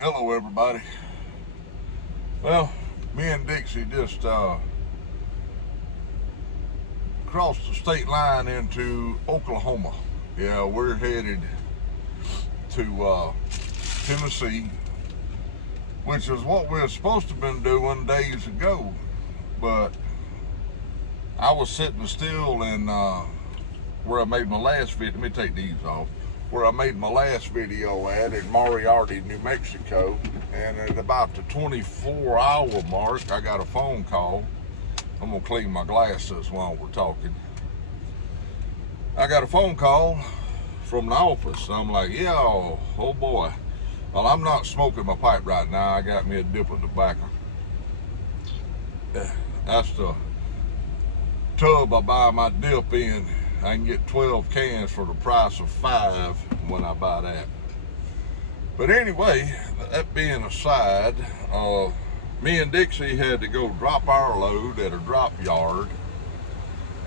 Hello everybody. Well, me and Dixie just crossed the state line into Oklahoma. Yeah, we're headed to Tennessee, which is what we were supposed to have been doing days ago. But I was sitting still in where I made my last video. Let me take these off. Where I made my last video at in Moriarty, New Mexico. And at about the 24-hour mark, I got a phone call. I'm gonna clean my glasses while we're talking. I got a phone call from the office. I'm like, yeah, oh boy. Well, I'm not smoking my pipe right now. I got me a dip of tobacco. That's the tub I buy my dip in. I can get 12 cans for the price of 5 when I buy that. But anyway, that being aside, me and Dixie had to go drop our load at a drop yard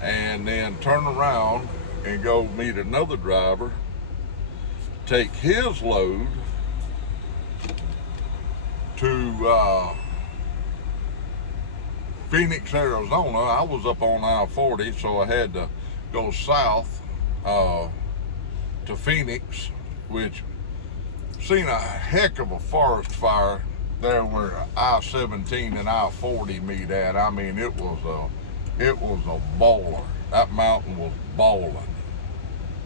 and then turn around and go meet another driver, take his load to Phoenix, Arizona. I was up on I-40, so I had to go south to Phoenix, which seen a heck of a forest fire there where I-17 and I-40 meet at. I mean, it was a baller. That mountain was balling.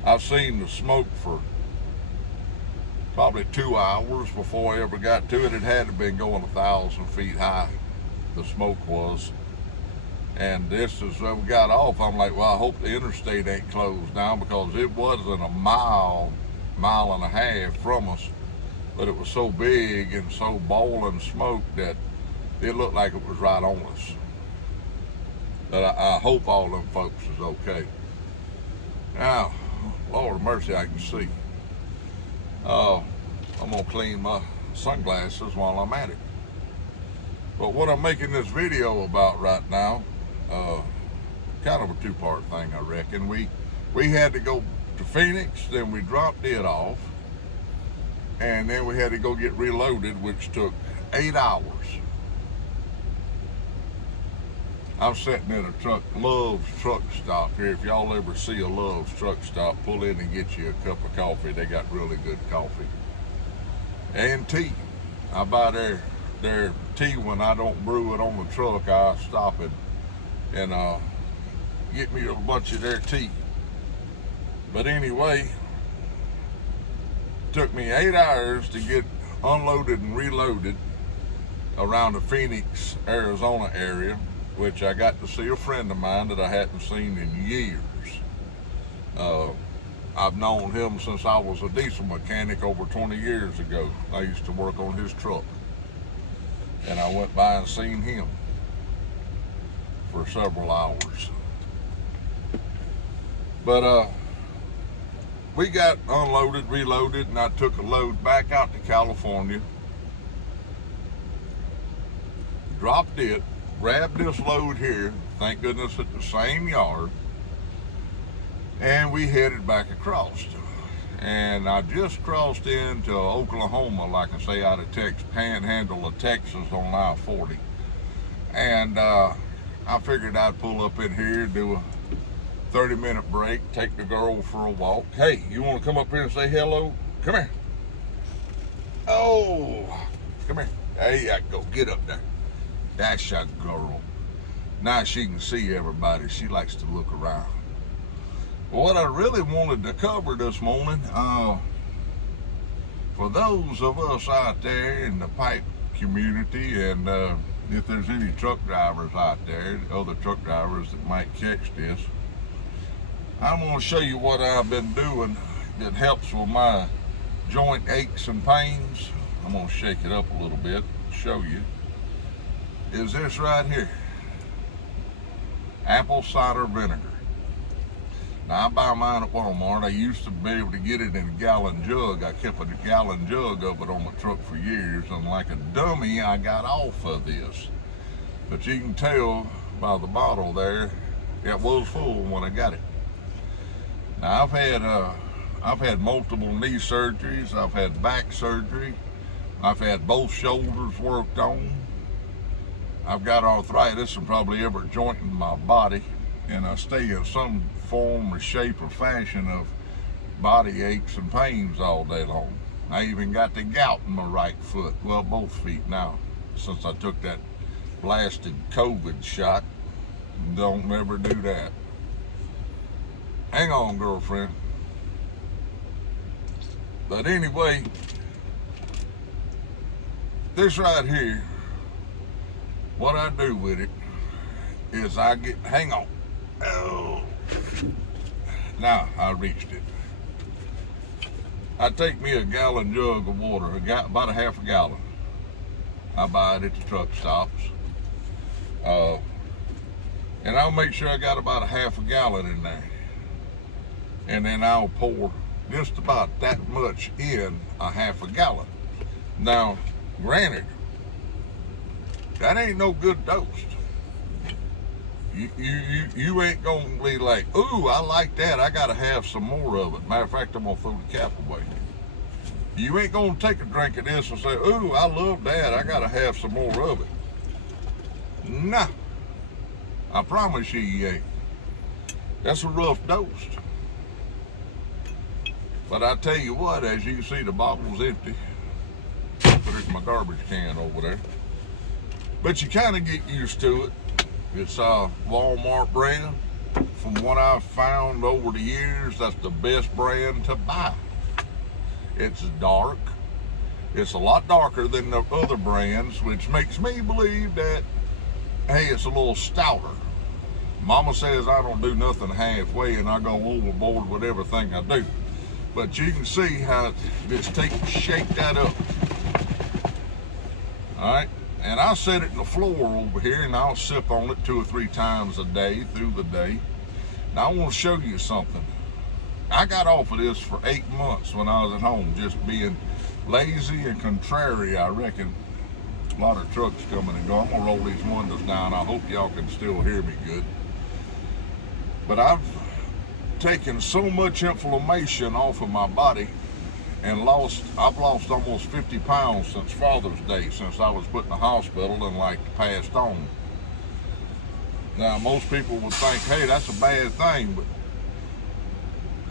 I've seen the smoke for probably 2 hours before I ever got to it. It had to have been going 1,000 feet high, the smoke was. And this is when we got off, I'm like, well, I hope the interstate ain't closed down, because it wasn't a mile and a half from us, but it was so big and so boiling smoke that it looked like it was right on us. But I hope all them folks is okay. Now, Lord of mercy, I can see. I'm gonna clean my sunglasses while I'm at it. But what I'm making this video about right now, kind of a two-part thing, I reckon. We had to go to Phoenix, then we dropped it off, and then we had to go get reloaded, which took 8 hours. I'm sitting at a Love's truck stop here. If y'all ever see a Love's truck stop, pull in and get you a cup of coffee. They got really good coffee. And tea. I buy their tea when I don't brew it on the truck. I stop it and get me a bunch of their tea. But anyway, it took me 8 hours to get unloaded and reloaded around the Phoenix, Arizona area, which I got to see a friend of mine that I hadn't seen in years. I've known him since I was a diesel mechanic over 20 years ago. I used to work on his truck. And I went by and seen him for several hours. But we got unloaded, reloaded, and I took a load back out to California, dropped it, grabbed this load here, thank goodness at the same yard, and we headed back across. And I just crossed into Oklahoma, like I say, out of Panhandle of Texas on I-40. And I figured I'd pull up in here, do a 30-minute break, take the girl for a walk. Hey, you want to come up here and say hello? Come here. Oh, come here. There you go. Get up there. That's your girl. Now she can see everybody. She likes to look around. What I really wanted to cover this morning, for those of us out there in the pipe community, and if there's any truck drivers out there, other truck drivers that might catch this, I'm going to show you what I've been doing that helps with my joint aches and pains. I'm going to shake it up a little bit, show you. Is this right here, apple cider vinegar. Now, I buy mine at Walmart. I used to be able to get it in a gallon jug. I kept a gallon jug of it on my truck for years, and like a dummy, I got off of this. But you can tell by the bottle there, it was full when I got it. Now, I've had multiple knee surgeries. I've had back surgery. I've had both shoulders worked on. I've got arthritis in probably every joint in my body, and I stay in some form or shape or fashion of body aches and pains all day long. I even got the gout in my right foot, well, both feet now, since I took that blasted COVID shot. Don't ever do that. Hang on, girlfriend. But anyway, this right here, what I do with it is I get, hang on. Oh. Now I reached it. I take me a gallon jug of water, about a half a gallon. I buy it at the truck stops. And I'll make sure I got about a half a gallon in there. And then I'll pour just about that much in a half a gallon. Now, granted, that ain't no good dose. You ain't gonna be like, ooh, I like that, I gotta have some more of it. Matter of fact, I'm gonna throw the cap away. You ain't gonna take a drink of this and say, ooh, I love that, I gotta have some more of it. Nah, I promise you ain't. That's a rough dose. But I tell you what, as you can see, the bottle's empty. Put it in my garbage can over there. But you kind of get used to it. It's a Walmart brand. From what I've found over the years, that's the best brand to buy. It's dark. It's a lot darker than the other brands, which makes me believe that, hey, it's a little stouter. Mama says I don't do nothing halfway, and I go overboard with everything I do. But you can see how it's shake that up. All right. And I'll set it in the floor over here, and I'll sip on it 2 or 3 times a day through the day. Now I want to show you something. I got off of this for 8 months when I was at home, just being lazy and contrary. I reckon a lot of trucks coming and going. I'm gonna roll these windows down. I hope y'all can still hear me good. But I've taken so much inflammation off of my body and I've lost almost 50 pounds since Father's Day, since I was put in the hospital and like passed on. Now, most people would think, hey, that's a bad thing, but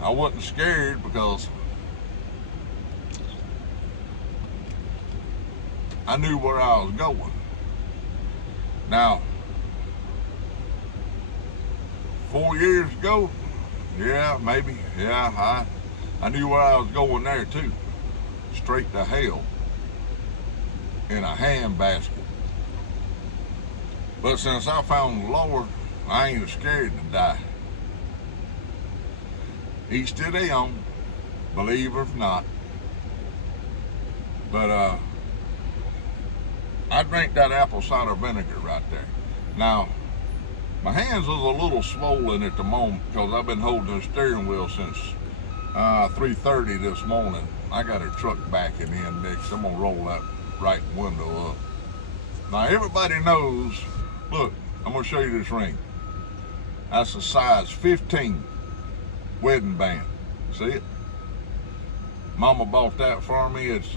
I wasn't scared because I knew where I was going. Now, 4 years ago, yeah, maybe, yeah, I knew where I was going there too. Straight to hell in a handbasket. But since I found the Lord, I ain't scared to die. Each to their own, believe it or not. But I drank that apple cider vinegar right there. Now, my hands was a little swollen at the moment because I've been holding the steering wheel since 3:30 this morning. I got a truck backing in next. I'm gonna roll that right window up. Now everybody knows, look, I'm gonna show you this ring. That's a size 15 wedding band. See it? Mama bought that for me. It's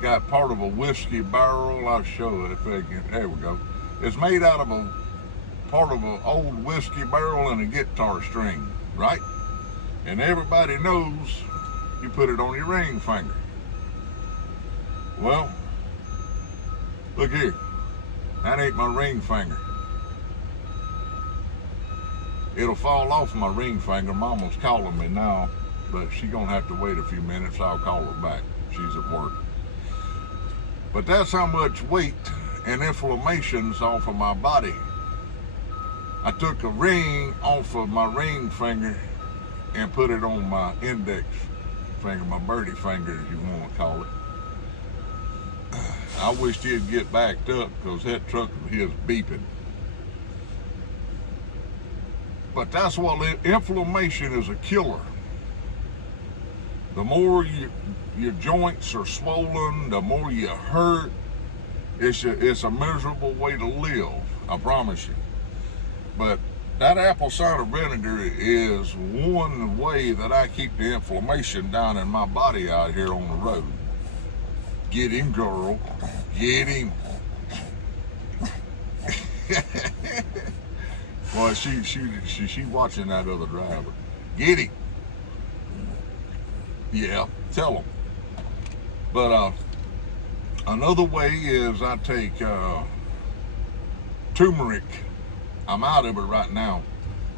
got part of a whiskey barrel. I'll show it if I can. There we go. It's made out of a part of an old whiskey barrel and a guitar string, right? And everybody knows you put it on your ring finger. Well, look here. That ain't my ring finger. It'll fall off my ring finger. Mama's calling me now, but she's gonna have to wait a few minutes. I'll call her back. She's at work. But that's how much weight and inflammation's off of my body. I took a ring off of my ring finger and put it on my index finger, my birdie finger, as you want to call it. I wished he'd get backed up because that truck of his beeping. But that's what inflammation is, a killer. The more your joints are swollen, the more you hurt. It's a miserable way to live, I promise you. But that apple cider vinegar is one way that I keep the inflammation down in my body out here on the road. Get him, girl. Get him. Well, she watching that other driver. Get him. Yeah, tell him. But another way is I take turmeric. I'm out of it right now.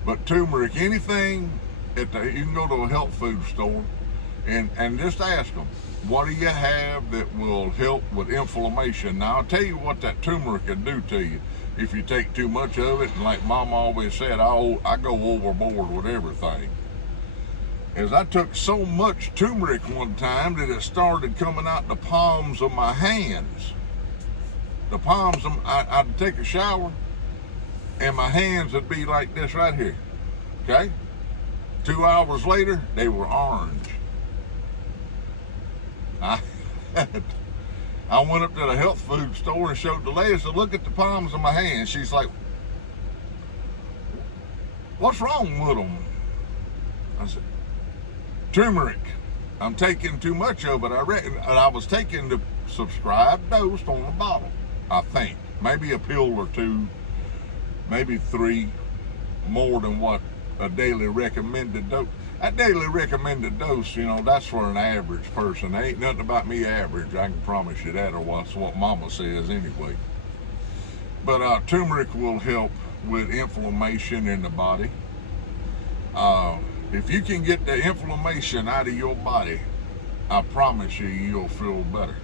But turmeric, anything you can go to a health food store and just ask them, what do you have that will help with inflammation? Now, I'll tell you what that turmeric can do to you if you take too much of it. And like Mama always said, I go overboard with everything. Is I took so much turmeric one time that it started coming out the palms of my hands. The palms of, I'd take a shower and my hands would be like this right here, okay? 2 hours later, they were orange. I went up to the health food store and showed the lady, said, look at the palms of my hands. She's like, what's wrong with them? I said, turmeric. I'm taking too much of it, I reckon. And I was taking the prescribed dose on the bottle, I think. Maybe a pill or two, maybe 3 more than what a daily recommended dose. That daily recommended dose, you know, that's for an average person. There ain't nothing about me average, I can promise you that, or that's what Mama says anyway. But turmeric will help with inflammation in the body. If you can get the inflammation out of your body, I promise you, you'll feel better.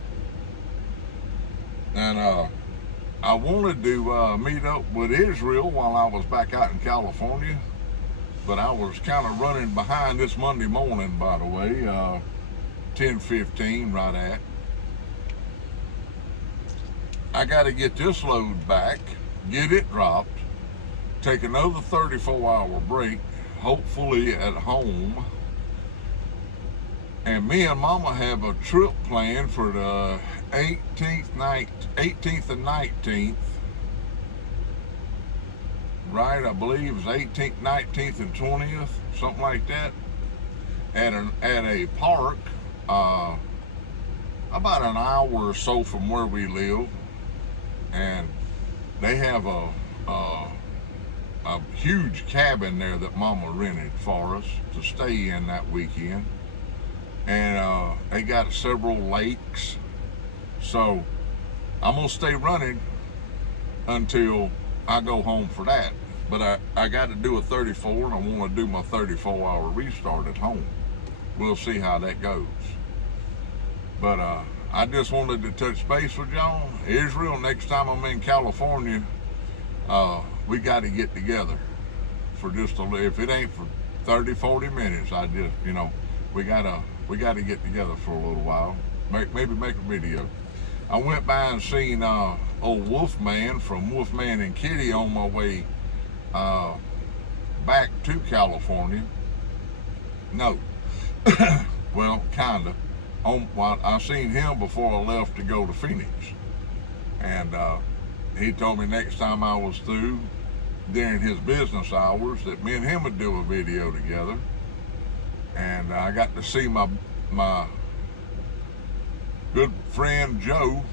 And I wanted to meet up with Israel while I was back out in California, but I was kind of running behind this Monday morning, by the way, 10:15 right at. I got to get this load back, get it dropped, take another 34-hour break, hopefully at home. And me and Mama have a trip planned for the 18th and 19th. Right, I believe it's 18th, 19th, and 20th, something like that, at a park about an hour or so from where we live. And they have a huge cabin there that Mama rented for us to stay in that weekend. And they got several lakes. So I'm gonna stay running until I go home for that. But I got to do a 34, and I want to do my 34-hour restart at home. We'll see how that goes. But I just wanted to touch base with y'all. Israel, next time I'm in California, we got to get together for just a, if it ain't for 30, 40 minutes, I just, you know, we gotta get together for a little while. Maybe make a video. I went by and seen old Wolfman from Wolfman and Kitty on my way back to California. No, well, kinda. Well, I seen him before I left to go to Phoenix, and he told me next time I was through during his business hours that me and him would do a video together. And I got to see my good friend Joe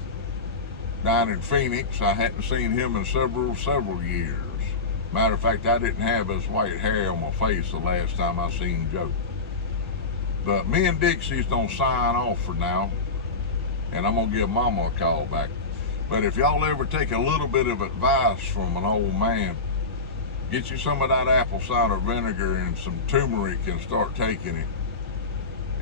down in Phoenix. I hadn't seen him in several years. Matter of fact, I didn't have his white hair on my face the last time I seen Joe. But me and Dixie's gonna sign off for now, and I'm gonna give Mama a call back. But if y'all ever take a little bit of advice from an old man, get you some of that apple cider vinegar and some turmeric and start taking it.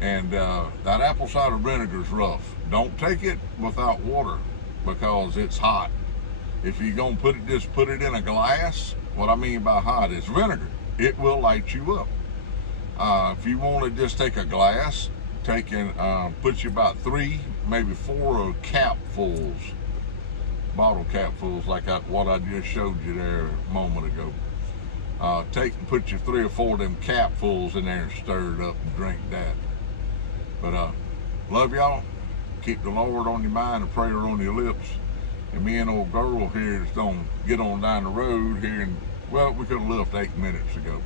And that apple cider vinegar is rough. Don't take it without water because it's hot. If you're gonna just put it in a glass, what I mean by hot is vinegar. It will light you up. If you want to just take a glass, put you about 3, maybe 4 capfuls, bottle capfuls like what I just showed you there a moment ago. Put your 3 or 4 of them capfuls in there and stir it up and drink that. But love y'all. Keep the Lord on your mind and prayer on your lips. And me and old girl here is gonna get on down the road here, and well, we could have left 8 minutes ago,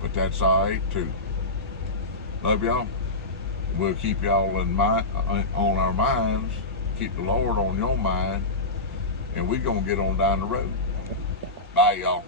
but that's all right too. Love y'all. We'll keep y'all in mind, on our minds, keep the Lord on your mind, and we're going to get on down the road. Bye, y'all.